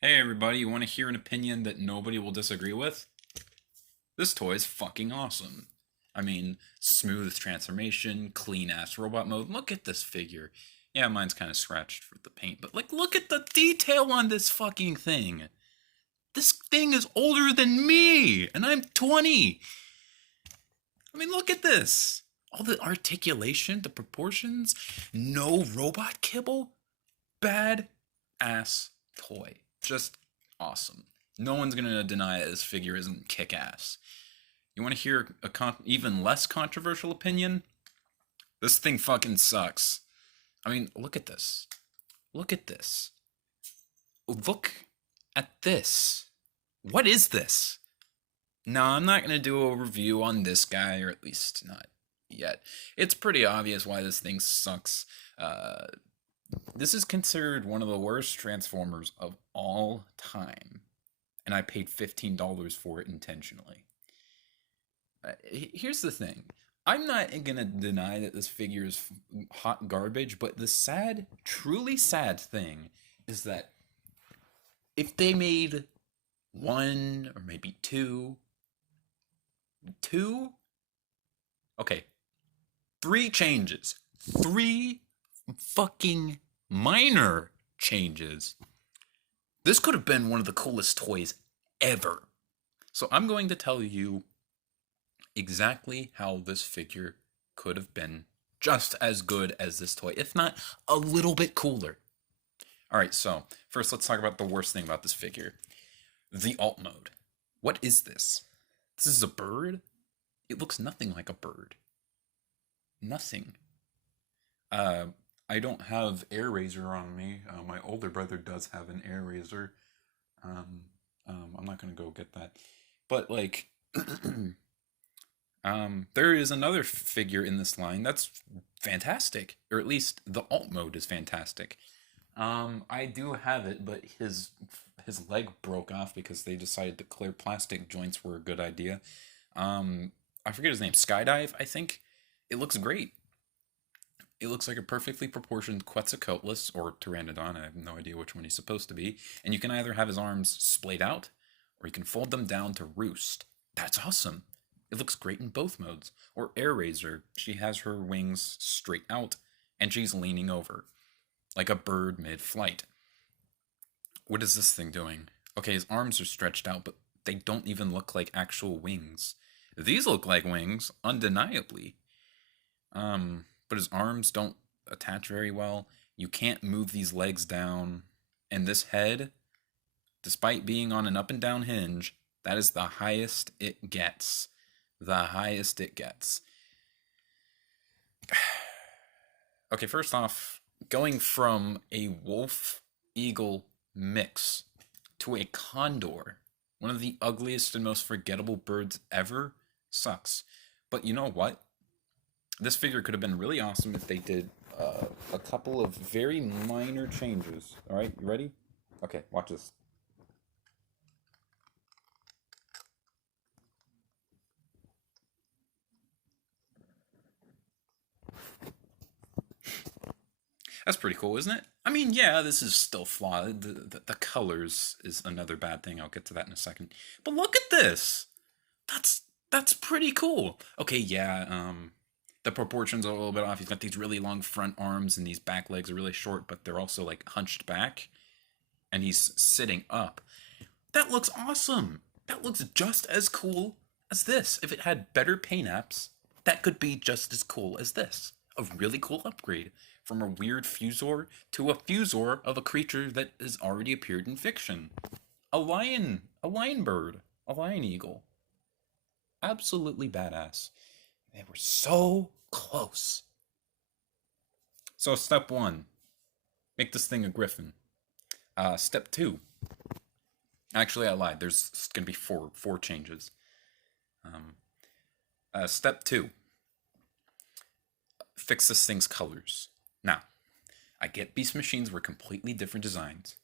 Hey everybody, you want to hear an opinion that nobody will disagree with? This toy is fucking awesome. I mean, smooth transformation, clean ass robot mode. Look at this figure. Yeah, mine's kind of scratched for the paint, but like, look at the detail on this fucking thing. This thing is older than me, and I'm 20. I mean, look at this. All the articulation, the proportions, no robot kibble. Bad ass toy. Just awesome. No one's gonna deny this figure isn't kick ass. You want to hear a even less controversial opinion? This thing fucking sucks. I mean, look at this. Look at this. Look at this. What is this? No, I'm not gonna do a review on this guy, or at least not yet. It's pretty obvious why this thing sucks. This is considered one of the worst Transformers of all time, and I paid $15 for it intentionally. Here's the thing. I'm not gonna deny that this figure is hot garbage, but the sad, truly sad thing is that if they made one or maybe two, okay, three changes, three fucking minor changes, this could have been one of the coolest toys ever. So I'm going to tell you exactly how this figure could have been just as good as this toy, if not a little bit cooler. Alright, so first let's talk about the worst thing about this figure. The alt mode. What is this? This is a bird? It looks nothing like a bird. Nothing. I don't have Air Razor on me. My older brother does have an Air Razor. Um, I'm not gonna go get that. But like, there is another figure in this line that's fantastic, or at least the alt mode is fantastic. I do have it, but his leg broke off because they decided the clear plastic joints were a good idea. I forget his name, Skydive, I think. It looks great. It looks like a perfectly proportioned Quetzalcoatlus or Pteranodon. I have no idea which one he's supposed to be. And you can either have his arms splayed out, or you can fold them down to roost. That's awesome. It looks great in both modes. Or Air Razor, she has her wings straight out, and she's leaning over, like a bird mid-flight. What is this thing doing? Okay, his arms are stretched out, but they don't even look like actual wings. These look like wings, undeniably. But his arms don't attach very well. You can't move these legs down. And this head, despite being on an up and down hinge, that is the highest it gets. The highest it gets. Okay, first off, going from a wolf eagle mix to a condor, one of the ugliest and most forgettable birds ever, sucks. But you know what? This figure could have been really awesome if they did a couple of very minor changes. All right, you ready? Okay, watch this. That's pretty cool, isn't it? I mean, yeah, this is still flawed. The colors is another bad thing. I'll get to that in a second. But look at this. That's that's pretty cool. Okay, yeah, the proportions are a little bit off. He's got these really long front arms and these back legs are really short, but they're also like hunched back and he's sitting up. That looks awesome. That looks just as cool as this. If it had better paint apps, that could be just as cool as this. A really cool upgrade from a weird fusor to a fusor of a creature that has already appeared in fiction. A lion bird, a lion eagle. Absolutely badass. They were so close. So step one, make this thing a griffin. Step two, actually I lied. There's gonna be four changes. Um, Step two, fix this thing's colors. Now, I get Beast Machines were completely different designs,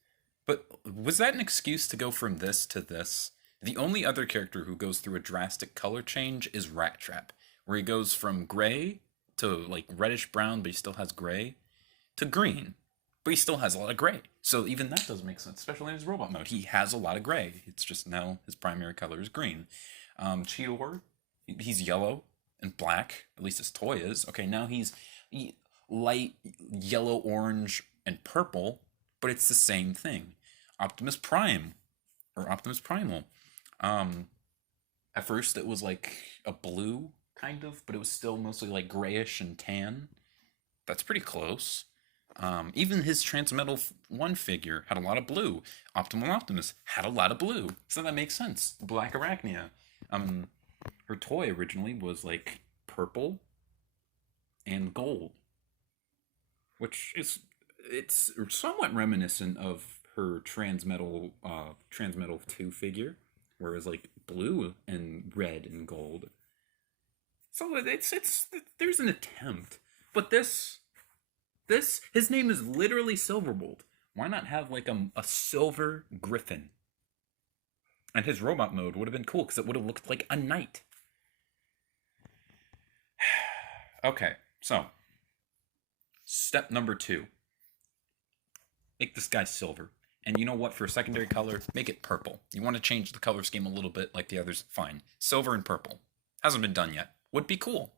but was that an excuse to go from this to this? The only other character who goes through a drastic color change is Rat Trap, where he goes from gray to like reddish brown, but he still has gray, to green. but he still has a lot of gray. So even that doesn't make sense, especially in his robot mode. He has a lot of gray. It's just now his primary color is green. Cheetor, he's yellow and black. At least his toy is. Okay, now he's light yellow, orange, and purple, but it's the same thing. Optimus Prime, or Optimus Primal. At first it was like a blue, kind of, but it was still mostly like grayish and tan. That's pretty close. Even his Transmetal 1 figure had a lot of blue. Optimal Optimus had a lot of blue. So that makes sense. Black Arachnia. Her toy originally was like purple and gold. Which is, it's somewhat reminiscent of her Transmetal 2 figure. Whereas like blue and red and gold. So it's there's an attempt. But this, his name is literally Silverbolt. Why not have like a silver griffin? And his robot mode would have been cool because it would have looked like a knight. Okay, so step number 2. Make this guy silver. And you know what? For a secondary color, make it purple. You want to change the color scheme a little bit like the others? Fine. Silver and purple. Hasn't been done yet. Would be cool.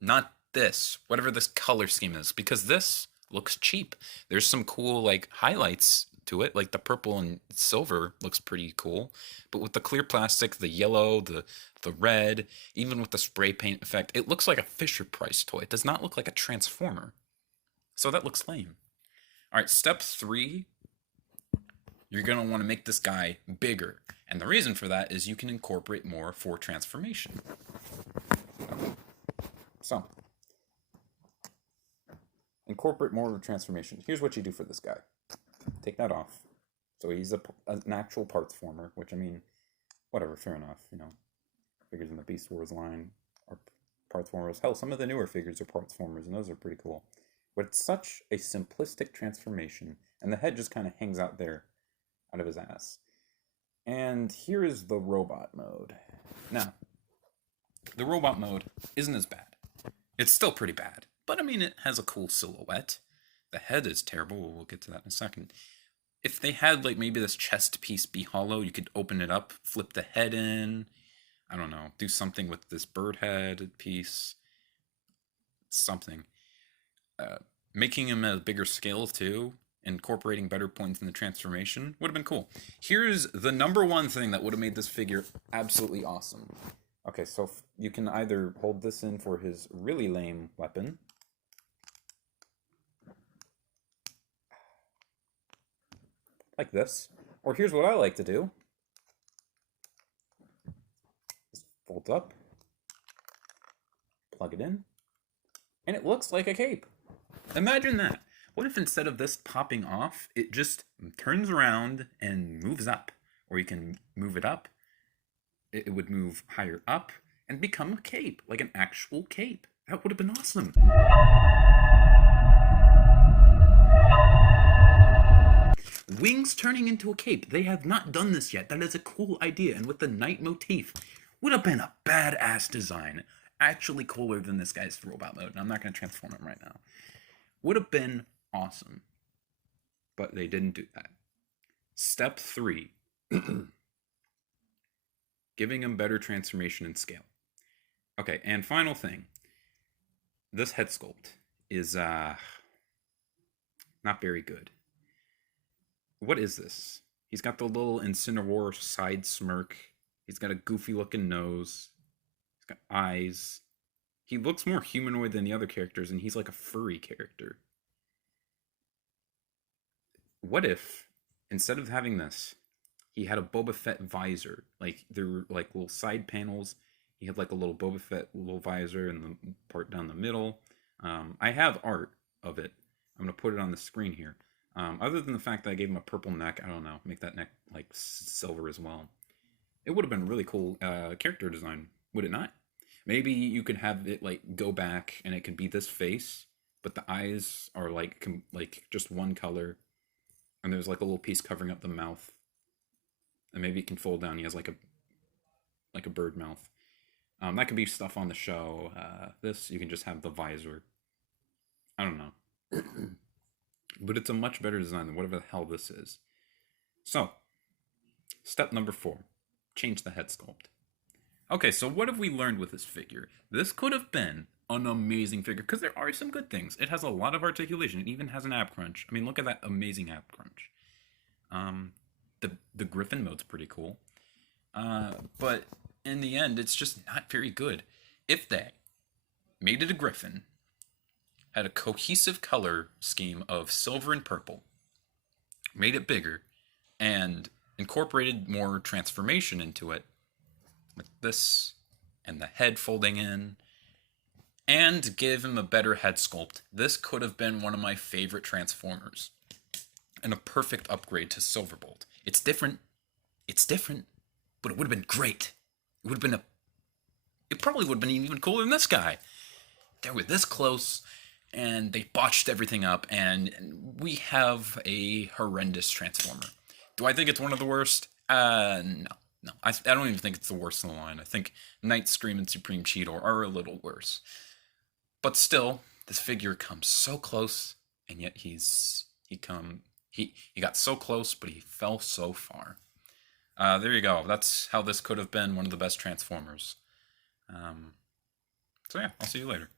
Not this. Whatever this color scheme is. Because this looks cheap. There's some cool like highlights to it. Like the purple and silver looks pretty cool. But with the clear plastic, the yellow, the red, even with the spray paint effect, it looks like a Fisher-Price toy. It does not look like a Transformer. So that looks lame. Alright, step 3, you're going to want to make this guy bigger. And the reason for that is you can incorporate more for transformation. So, incorporate more of transformation. Here's what you do for this guy. Take that off. So he's an actual parts former, which I mean, whatever, fair enough. You know, figures in the Beast Wars line are parts formers. Hell, some of the newer figures are parts formers, and those are pretty cool. But it's such a simplistic transformation, and the head just kind of hangs out there, out of his ass. And here is the robot mode. Now, the robot mode isn't as bad. It's still pretty bad, but I mean, it has a cool silhouette. The head is terrible, we'll get to that in a second. If they had, like, maybe this chest piece be hollow, you could open it up, flip the head in, I don't know, do something with this bird head piece, something. Making him a bigger scale too, incorporating better points in the transformation would have been cool. Here's the number one thing that would have made this figure absolutely awesome. Okay, so you can either hold this in for his really lame weapon, like this, or here's what I like to do. Just fold up, plug it in, and it looks like a cape. Imagine that. What if instead of this popping off, it just turns around and moves up? Or you can move it up. It would move higher up and become a cape, like an actual cape. That would have been awesome. Wings turning into a cape. They have not done this yet. That is a cool idea. And with the knight motif, would have been a badass design. Actually cooler than this guy's robot mode. And I'm not going to transform him right now. Would have been awesome. But they didn't do that. Step 3. Giving him better transformation and scale. Okay, and final thing. This head sculpt is not very good. What is this? He's got the little Incineroar side smirk. He's got a goofy looking nose. He's got eyes. He looks more humanoid than the other characters, and he's like a furry character. What if, instead of having this, he had a Boba Fett visor? Like, there were like little side panels. He had like a little Boba Fett little visor in the part down the middle. I have art of it. I'm going to put it on the screen here. Other than the fact that I gave him a purple neck, I don't know, make that neck like silver as well. It would have been a really cool character design, would it not? Maybe you could have it like go back and it could be this face, but the eyes are like just one color, and there's like a little piece covering up the mouth, and maybe it can fold down. He has like a bird mouth. That could be stuff on the show. This you can just have the visor. I don't know. but it's a much better design than whatever the hell this is. So, step number 4, change the head sculpt. Okay, so what have we learned with this figure? This could have been an amazing figure, because there are some good things. It has a lot of articulation. It even has an ab crunch. I mean, look at that amazing ab crunch. The Griffin mode's pretty cool. But in the end, it's just not very good. If they made it a Griffin, had a cohesive color scheme of silver and purple, made it bigger, and incorporated more transformation into it, like this, and the head folding in, and give him a better head sculpt, this could have been one of my favorite Transformers. And a perfect upgrade to Silverbolt. It's different, but it would have been great. It probably would have been even cooler than this guy. They were this close, and they botched everything up, and we have a horrendous Transformer. Do I think it's one of the worst? No. I don't even think it's the worst in the line. I think Night Scream and Supreme Cheetor are a little worse. But still, this figure comes so close, and yet he got so close, but he fell so far. There you go. That's how this could have been one of the best Transformers. So yeah, I'll see you later.